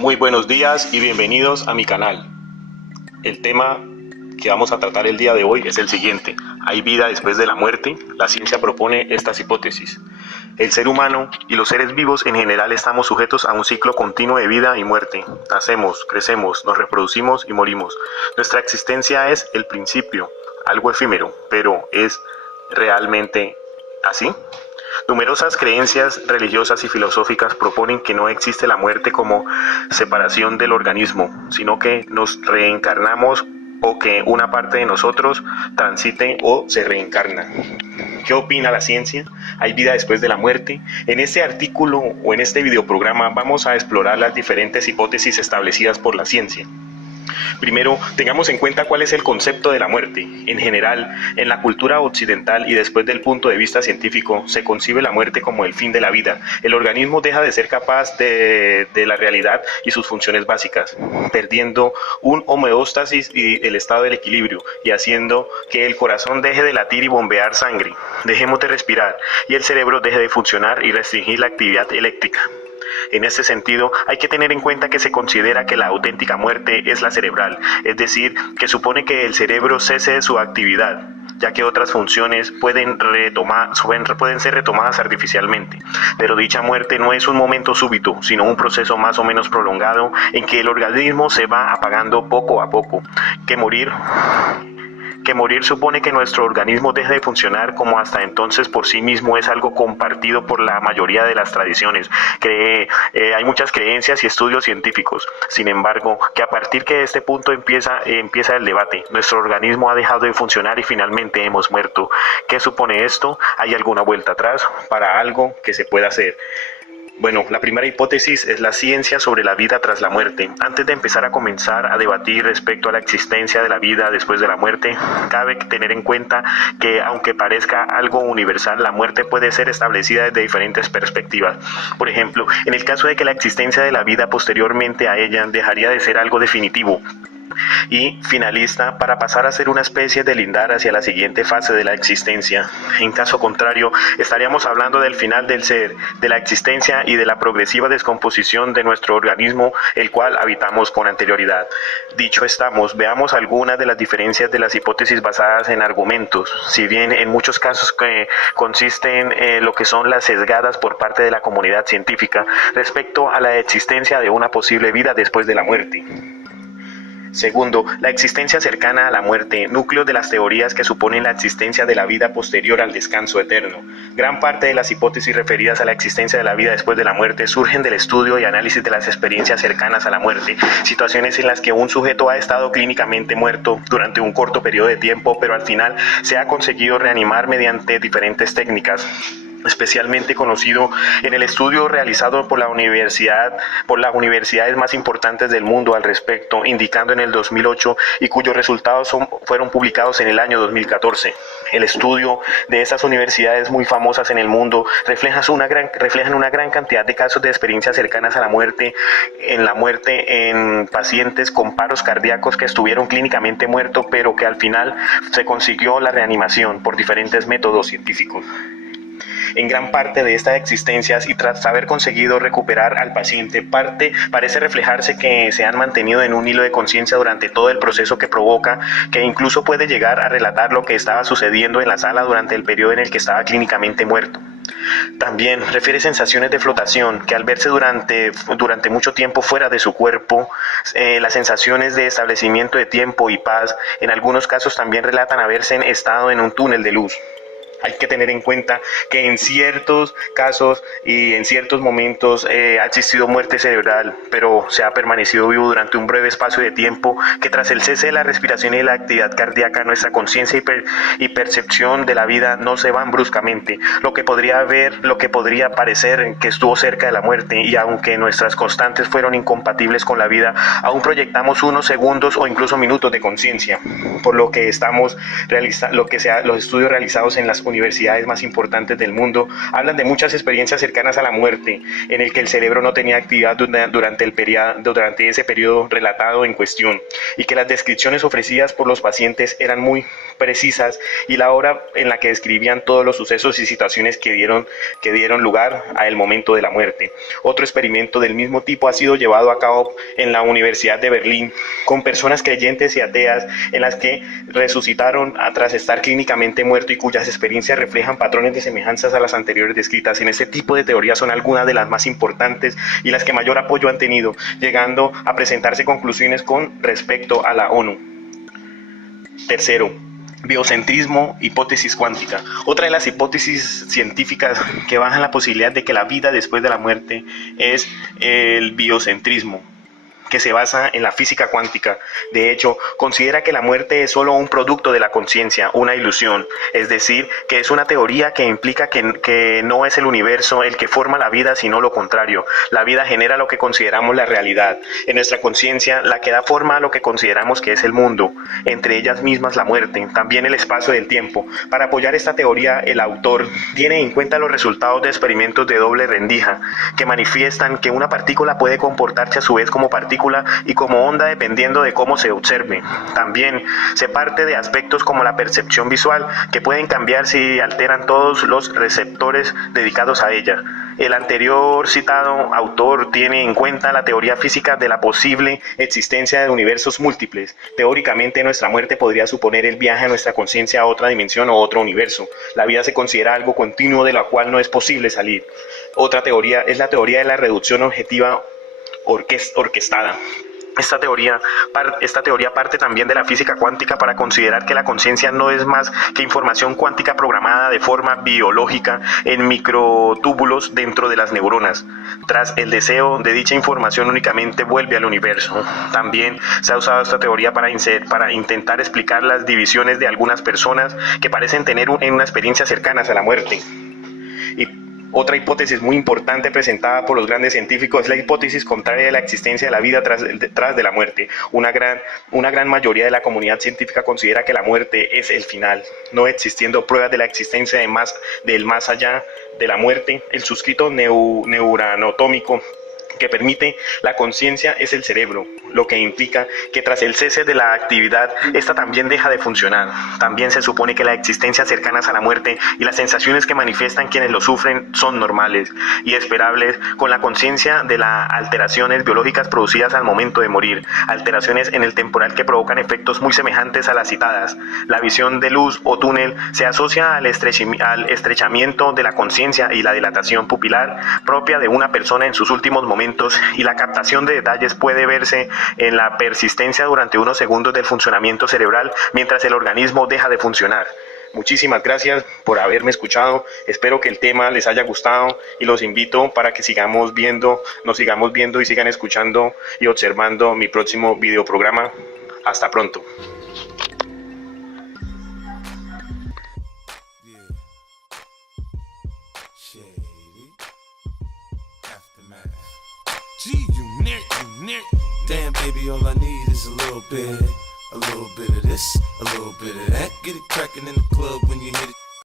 Muy buenos días y bienvenidos a mi canal. El tema que vamos a tratar el día de hoy es el siguiente: ¿hay vida después de la muerte? La ciencia propone estas hipótesis. El ser humano y los seres vivos en general estamos sujetos a un ciclo continuo de vida y muerte. Nacemos, crecemos, nos reproducimos y morimos. Nuestra existencia es el principio, algo efímero, pero ¿es realmente así? Numerosas creencias religiosas y filosóficas proponen que no existe la muerte como separación del organismo, sino que nos reencarnamos o que una parte de nosotros transite o se reencarna. ¿Qué opina la ciencia? ¿Hay vida después de la muerte? En este artículo o en este videoprograma vamos a explorar las diferentes hipótesis establecidas por la ciencia. Primero, tengamos en cuenta cuál es el concepto de la muerte. En general, en la cultura occidental y después del punto de vista científico, se concibe la muerte como el fin de la vida. El organismo deja de ser capaz de la realidad y sus funciones básicas, perdiendo un homeostasis y el estado del equilibrio, y haciendo que el corazón deje de latir y bombear sangre, dejemos de respirar, y el cerebro deje de funcionar y restringir la actividad eléctrica. En este sentido, hay que tener en cuenta que se considera que la auténtica muerte es la cerebral, es decir, que supone que el cerebro cese de su actividad, ya que otras funciones pueden ser retomadas artificialmente. Pero dicha muerte no es un momento súbito, sino un proceso más o menos prolongado en que el organismo se va apagando poco a poco. Que morir supone que nuestro organismo deje de funcionar como hasta entonces por sí mismo es algo compartido por la mayoría de las tradiciones. Hay muchas creencias y estudios científicos. Sin embargo, que a partir de este punto empieza el debate. Nuestro organismo ha dejado de funcionar y finalmente hemos muerto. ¿Qué supone esto? ¿Hay alguna vuelta atrás para algo que se pueda hacer? Bueno, la primera hipótesis es la ciencia sobre la vida tras la muerte. Antes de empezar a comenzar a debatir respecto a la existencia de la vida después de la muerte, cabe tener en cuenta que, aunque parezca algo universal, la muerte puede ser establecida desde diferentes perspectivas. Por ejemplo, en el caso de que la existencia de la vida posteriormente a ella dejaría de ser algo definitivo y finalista para pasar a ser una especie de lindar hacia la siguiente fase de la existencia. En caso contrario, estaríamos hablando del final del ser, de la existencia y de la progresiva descomposición de nuestro organismo, el cual habitamos con anterioridad. Dicho estamos, veamos algunas de las diferencias de las hipótesis basadas en argumentos, si bien en muchos casos que consisten en lo que son las sesgadas por parte de la comunidad científica respecto a la existencia de una posible vida después de la muerte. Segundo, la existencia cercana a la muerte, núcleo de las teorías que suponen la existencia de la vida posterior al descanso eterno. Gran parte de las hipótesis referidas a la existencia de la vida después de la muerte surgen del estudio y análisis de las experiencias cercanas a la muerte, situaciones en las que un sujeto ha estado clínicamente muerto durante un corto periodo de tiempo, pero al final se ha conseguido reanimar mediante diferentes técnicas. Especialmente conocido en el estudio realizado por las universidades más importantes del mundo al respecto, indicando en el 2008 y cuyos resultados fueron publicados en el año 2014. El estudio de estas universidades muy famosas en el mundo reflejan una gran cantidad de casos de experiencias cercanas a la muerte en pacientes con paros cardíacos que estuvieron clínicamente muertos, pero que al final se consiguió la reanimación por diferentes métodos científicos. En gran parte de estas existencias y tras haber conseguido recuperar al paciente, parece reflejarse que se han mantenido en un hilo de conciencia durante todo el proceso que provoca, que incluso puede llegar a relatar lo que estaba sucediendo en la sala durante el periodo en el que estaba clínicamente muerto. También refiere sensaciones de flotación, que al verse durante mucho tiempo fuera de su cuerpo, las sensaciones de establecimiento de tiempo y paz, en algunos casos también relatan haberse estado en un túnel de luz. Hay que tener en cuenta que en ciertos casos y en ciertos momentos ha existido muerte cerebral, pero se ha permanecido vivo durante un breve espacio de tiempo, que tras el cese de la respiración y la actividad cardíaca, nuestra conciencia y percepción de la vida no se van bruscamente, lo que podría parecer que estuvo cerca de la muerte, y aunque nuestras constantes fueron incompatibles con la vida, aún proyectamos unos segundos o incluso minutos de conciencia, por lo que los estudios realizados en las universidades más importantes del mundo hablan de muchas experiencias cercanas a la muerte, en el que el cerebro no tenía actividad durante ese periodo relatado en cuestión, y que las descripciones ofrecidas por los pacientes eran muy precisas, y la hora en la que describían todos los sucesos y situaciones que dieron lugar al momento de la muerte. Otro experimento del mismo tipo ha sido llevado a cabo en la Universidad de Berlín con personas creyentes y ateas, en las que resucitaron tras estar clínicamente muerto y cuyas experiencias reflejan patrones de semejanzas a las anteriores descritas. En este tipo de teorías son algunas de las más importantes y las que mayor apoyo han tenido, llegando a presentarse conclusiones con respecto a la ONU. Tercero, biocentrismo, hipótesis cuántica. Otra de las hipótesis científicas que bajan la posibilidad de que la vida después de la muerte es el biocentrismo, que se basa en la física cuántica. De hecho, considera que la muerte es solo un producto de la conciencia, una ilusión, es decir, que es una teoría que implica que no es el universo el que forma la vida, sino lo contrario. La vida genera lo que consideramos la realidad. En nuestra conciencia, la que da forma a lo que consideramos que es el mundo, entre ellas mismas la muerte, también el espacio del tiempo. Para apoyar esta teoría, el autor tiene en cuenta los resultados de experimentos de doble rendija, que manifiestan que una partícula puede comportarse a su vez como partícula y como onda dependiendo de cómo se observe. También se parte de aspectos como la percepción visual, que pueden cambiar si alteran todos los receptores dedicados a ella. El anterior citado autor tiene en cuenta la teoría física de la posible existencia de universos múltiples. Teóricamente, nuestra muerte podría suponer el viaje a nuestra conciencia a otra dimensión o otro universo. La vida se considera algo continuo de lo cual no es posible salir. Otra teoría es la teoría de la reducción objetiva orquestada. Esta teoría parte también de la física cuántica para considerar que la conciencia no es más que información cuántica programada de forma biológica en microtúbulos dentro de las neuronas. Tras el deseo de dicha información únicamente vuelve al universo. También se ha usado esta teoría para intentar explicar las divisiones de algunas personas que parecen tener una experiencia cercanas a la muerte. Y otra hipótesis muy importante presentada por los grandes científicos es la hipótesis contraria de la existencia de la vida tras de la muerte. Una gran mayoría de la comunidad científica considera que la muerte es el final, no existiendo pruebas de la existencia del más allá de la muerte. El suscrito neuroanatómico que permite la conciencia es el cerebro, lo que implica que tras el cese de la actividad, esta también deja de funcionar. También se supone que las existencias cercanas a la muerte y las sensaciones que manifiestan quienes lo sufren son normales y esperables con la conciencia de las alteraciones biológicas producidas al momento de morir, alteraciones en el temporal que provocan efectos muy semejantes a las citadas. La visión de luz o túnel se asocia al estrechamiento de la conciencia y la dilatación pupilar propia de una persona en sus últimos momentos, y la captación de detalles puede verse en la persistencia durante unos segundos del funcionamiento cerebral mientras el organismo deja de funcionar. Muchísimas gracias por haberme escuchado. Espero que el tema les haya gustado y los invito para que nos sigamos viendo y sigan escuchando y observando mi próximo videoprograma. Hasta pronto. Gee, you near. Damn, baby, all I need is a little bit of this, a little bit of that. Get it crackin' in the club when you hit it.